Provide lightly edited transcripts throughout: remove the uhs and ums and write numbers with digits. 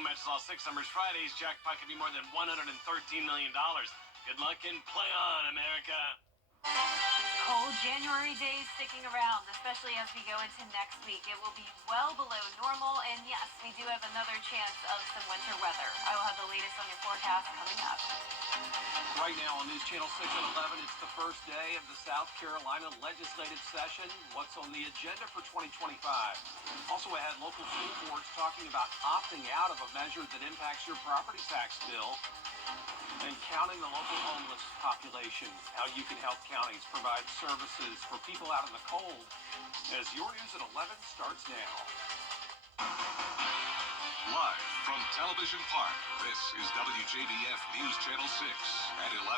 No matches all six numbers Fridays. Jackpot could be more than $113 million. Good luck and play on, America. Cold January days sticking around, especially as we go into next week. It will be well below normal, and yes, we do have another chance of some winter weather. I will have the latest on your forecast coming up. Right now on News Channel 6 and 11, it's the first day of the South Carolina legislative session. What's on the agenda for 2025? Also ahead, local school boards talking about opting out of a measure that impacts your property tax bill. And counting the local homeless population, how you can help counties provide services for people out in the cold. As your news at 11 starts now. Live from Television Park, this is WJBF News Channel 6 at 11.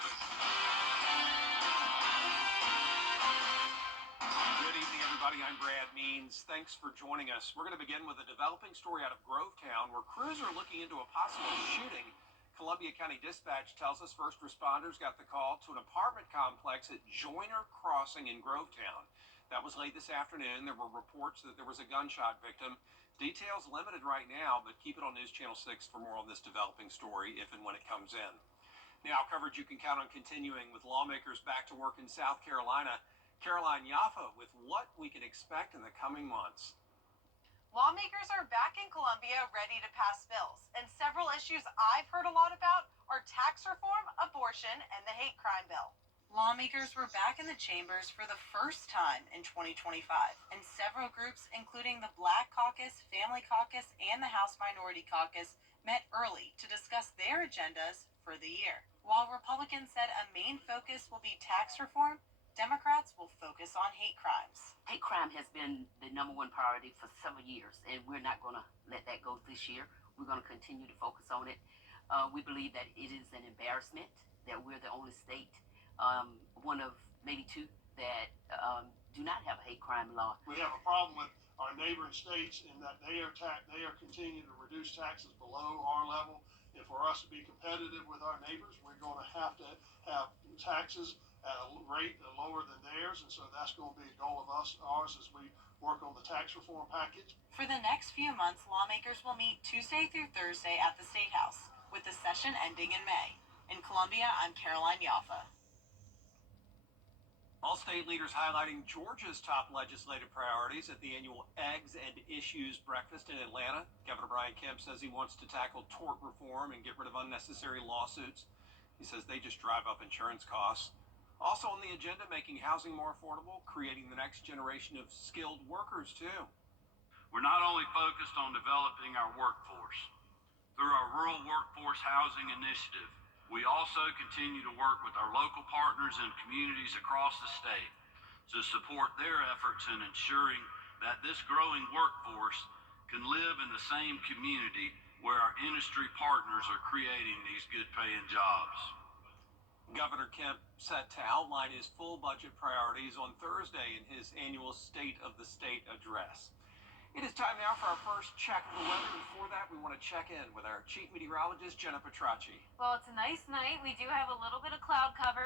Good evening, everybody. I'm Brad Means. Thanks for joining us. We're going to begin with a developing story out of Grovetown where crews are looking into a possible shooting. Columbia County Dispatch tells us first responders got the call to an apartment complex at Joyner Crossing in Grovetown. That was late this afternoon. There were reports that there was a gunshot victim. Details limited right now, but keep it on News Channel 6 for more on this developing story if and when it comes in. Now, coverage you can count on continuing with lawmakers back to work in South Carolina. Caroline Jaffa with what we can expect in the coming months. Lawmakers are back in Columbia ready to pass bills, and several issues I've heard a lot about are tax reform, abortion, and the hate crime bill. Lawmakers were back in the chambers for the first time in 2025, and several groups, including the Black Caucus, Family Caucus, and the House Minority Caucus, met early to discuss their agendas for the year. While Republicans said a main focus will be tax reform, Democrats will focus on hate crimes. Hate crime has been the number one priority for several years, and we're not going to let that go this year. We're going to continue to focus on it. We believe that it is an embarrassment that we're the only state, one of maybe two, that do not have a hate crime law. We have a problem with our neighboring states in that they are continuing to reduce taxes below our level. And for us to be competitive with our neighbors, we're going to have taxes at a rate lower than theirs, and so that's going to be a goal of ours as we work on the tax reform package. For the next few months, lawmakers will meet Tuesday through Thursday at the State House, with the session ending in May. In Columbia, I'm Caroline Jaffa. All state leaders highlighting Georgia's top legislative priorities at the annual Eggs and Issues breakfast in Atlanta. Governor Brian Kemp says he wants to tackle tort reform and get rid of unnecessary lawsuits. He says they just drive up insurance costs. Also on the agenda, making housing more affordable, creating the next generation of skilled workers, too. We're not only focused on developing our workforce. Through our Rural Workforce Housing Initiative, we also continue to work with our local partners and communities across the state to support their efforts in ensuring that this growing workforce can live in the same community where our industry partners are creating these good-paying jobs. Governor Kemp set to outline his full budget priorities on Thursday in his annual State of the State address. It is time now for our first check of the weather. Before that, we want to check in with our chief meteorologist, Jenna Petracci. Well, it's a nice night. We do have a little bit of cloud cover.